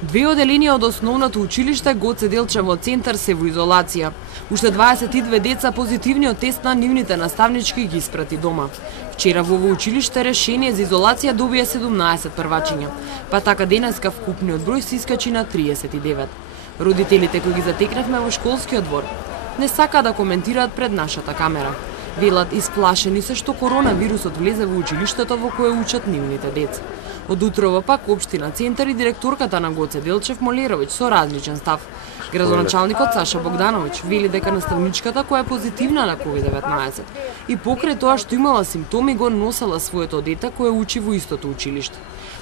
Две оделенија од основното училиште Гоце Делчево центар се во изолација. Уште 22 деца позитивниот тест на нивните наставнички ги испрати дома. Вчера во училиште решение за изолација добија 17 првачиња, па така денеска вкупниот број се искачи на 39. Родителите кои ги затекнавме во школскиот двор не сака да коментираат пред нашата камера. Велат исплашени се што коронавирусот влезе во училиштето во кое учат нивните деца. Од утрово пак општина Центар и директорката на Гоце Делчев Молеровиќ со различен став. Градоначалникот Саша Богдановиќ вели дека наставничката која е позитивна на COVID-19 и покрај тоа што имала симптоми го носела своето дете кое учи во истото училиште.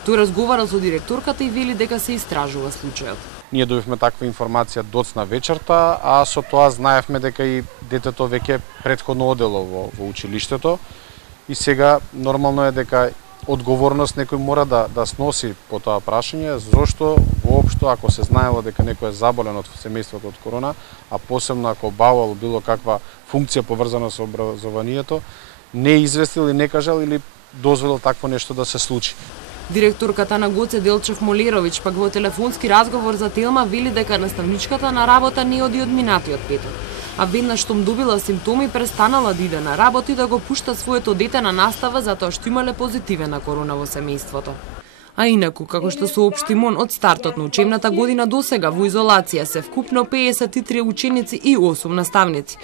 Тој разговара со директорката и вели дека се истражува случајот. Ние добивме таква информација доцна вечерта, а со тоа знаевме дека и детето веќе претходно одело во училиштето и сега нормално е дека одговорност некој мора да сноси по тоа прашање, зошто воопшто ако се знаело дека некој е заболен од семејството од корона, а посебно ако бавал било каква функција поврзана со образованието, не известил и не кажал или дозволил такво нешто да се случи. Директорката на Гоце Делчев Молеровиќ пак во телефонски разговор за Телма вели дека наставничката на работа не оди од минатиот петок, а веднаш штом добила симптоми престанала да иде на работа и да го пушта своето дете на настава затоа што имале позитивен на корона во семејството. А инаку, како што соопшти МОН, од стартот на учебната година досега во изолација се вкупно 53 ученици и 8 наставници.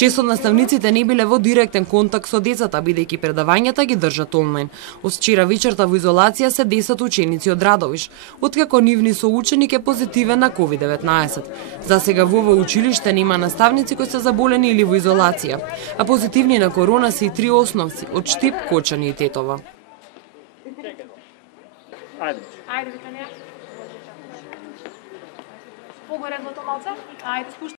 6 од наставниците не биле во директен контакт со децата, бидејќи предавањата ги држат онлайн. Од вчера вечерта во изолација се 10 ученици од Радовиш, откако нивни соученик е позитивен на COVID-19. За сега во ова училиште нема наставници кои се заболени или во изолација, а позитивни на корона се и 3 основци од Штип, Кочани и Тетова. Ајде, Витанија. Погоре во тоа малце. Ајде, спушти.